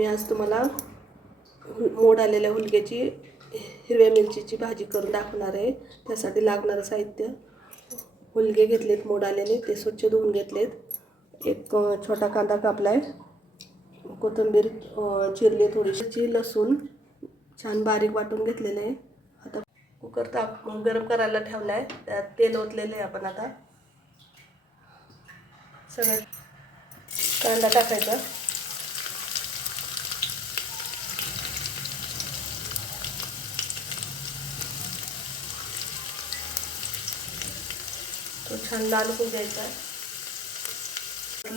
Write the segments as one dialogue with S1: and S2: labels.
S1: मी आज तुम्हाला मोड आलेल्या हुलग्याची हिरव्या मिरचीची भाजी करून दाखवणार आहे. त्यासाठी लागणारं साहित्य. हुलगे घेतलेत मोड आलेले. ते स्वच्छ धुवून घेतलेत. एक छोटा कांदा कापला आहे कोथिंबीर चिरली थोडीशी. लसूण छान बारीक वाटून घेतलेलं आहे. आता कुकर ताप गरम करायला ठेवला आहे त्यात तेल ओतलेलं आहे आपण आता. सगळं कांदा टाकायचा. तो छान लाल होऊन द्यायचा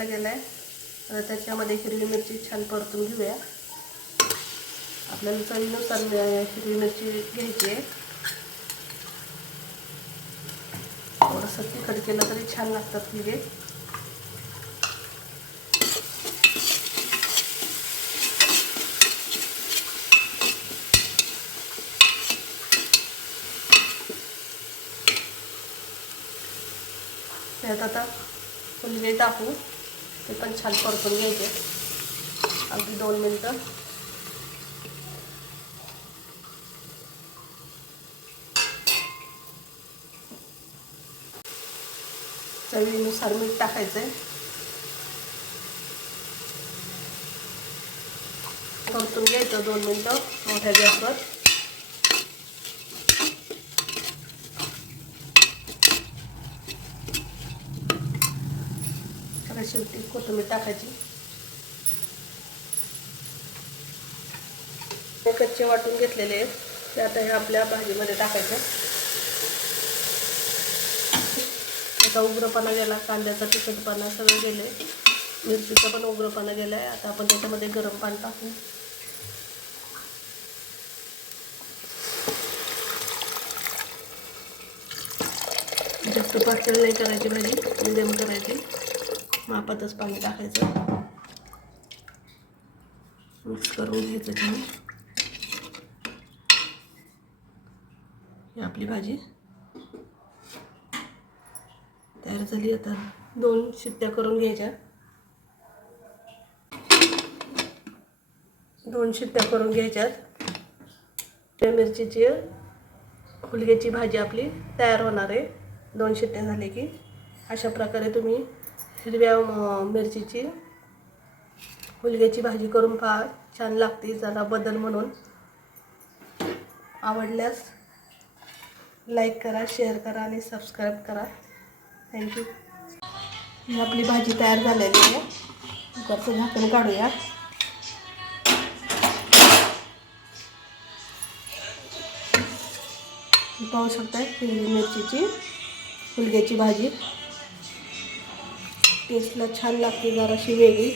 S1: गेला आहे आता त्याच्यामध्ये हिरवी मिरची छान परतून घेऊया. आपल्याला चवीनुसार हिरवी मिरची घ्यायची आहे. थोडंसं तिखट केलं तरी छान लागतात हिरे त्यात आता फुलले टाकू. ते पण छान परतून घ्यायचे. अगदी दोन मिनटं. चवीनुसार मीठ टाकायचं आहे परतून घ्यायचं दोन मिनटं मोठ्या गॅसवर. आता शेवटी कोथिंबीर टाकायची. कच्चे वाटून घेतलेले आहेत. ते आता हे आपल्या भाजीमध्ये टाकायचं. आता उग्रपणा गेला कांद्याचा तिखटपणा सगळं गेले मिरचीचा पण उग्रपणा गेला आहे आता आपण त्याच्यामध्ये गरम पाणी टाकू. जास्त पातळ नाही करायची भाजी मिडियम करायची. मापातच पाणी टाकायचं. मिक्स करून घ्यायचं छान ही आपली भाजी. तयार झाली आता. दोन शिट्ट्या करून घ्यायच्या. दोन शिट्ट्या करून घ्यायच्यात. त्या मिरचीची फुलग्याची भाजी आपली तयार होणार आहे. दोन शिट्ट्या झाले की अशा प्रकारे तुम्ही हिरव्या मिरचीची. हुलग्याची भाजी करून फार छान लागते जरा बदल म्हणून. आवडल्यास लाईक करा शेअर करा आणि सबस्क्राईब करा. थँक्यू ही आपली भाजी तयार झालेली आहे. कुकरचं झाकण काढूया. पाहू शकता हिरवी मिरचीची फुलग्याची भाजी. टेस्टला छान लागते जराशी वेगळी.